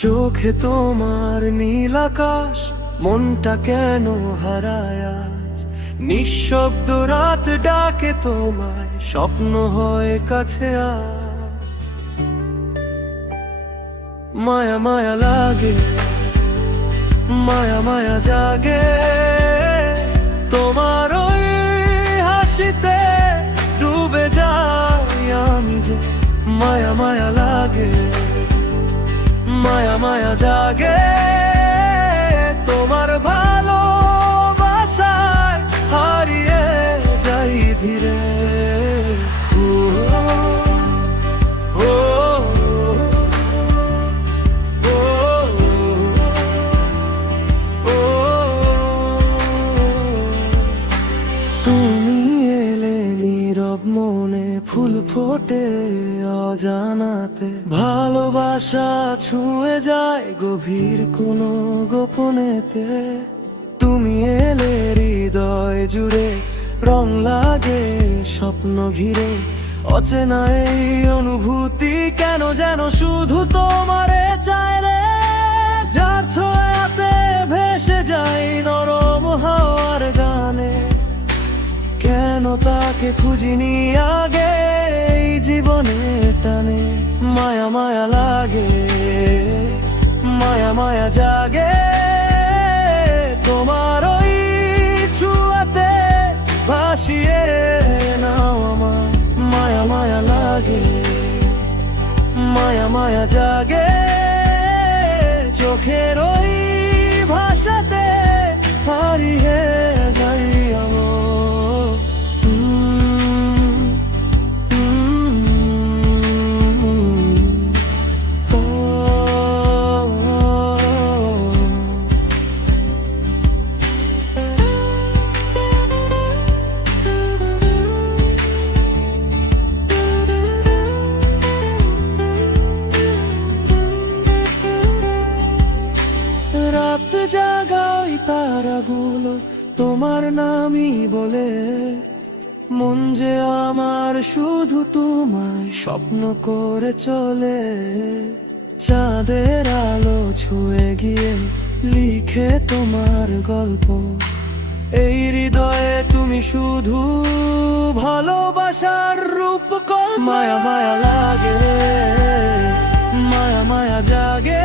চোখে তোমার নীল আকাশ, মনটা কেন হারায় আজ? নিঃশব্দ রাত ডাকে তোমায়, স্বপ্ন হয় কাছে আজ। মায়া মায়া লাগে, মায়া মায়া জাগে তোমার ওই হাসিতে, ডুবে যাই আমি যে। মায়া মায়া লাগে, মায়া মায়া জাগে তোমার ভালোবাসায়, হারিয়ে যাই ধীরে। তুমি এলে নীরব মনে, ফুল ফোটে অজানাতে, ভালোবাসা ছুঁয়ে যায় গভীর কোনো গোপনেতে। তুমি এলে হৃদয় জুড়ে, রং লাগে স্বপ্ন ঘিরে, অচেনা এই অনুভূতি কেন যেন শুধু তোমারে চায় রে। যার ছোঁয়াতে ভেসে যাই নরম হাওয়ার গানে, কেন তাকে খুঁজিনি আগে এই জীবনে টানে। মায়া মায়া লাগে, মায়া মায়া জাগে তোমার ওই ছুঁয়াতে, ভাসিয়ে নাও আমার। মায়া মায়া লাগে, মায়া মায়া জাগে চোখের ওই ভাষাতে, হারিয়ে যাই আমার। রাত জাগাই তারাগুলো তোমার নামই বলে, মন যে আমার শুধু তোমায় স্বপ্ন করে চলে। চাঁদের আলো ছুঁয়ে গিয়ে লিখে তোমার গল্প, এই হৃদয়ে তুমি শুধু ভালোবাসার রূপকল্প। মায়া মায়া লাগে, মায়া মায়া জাগে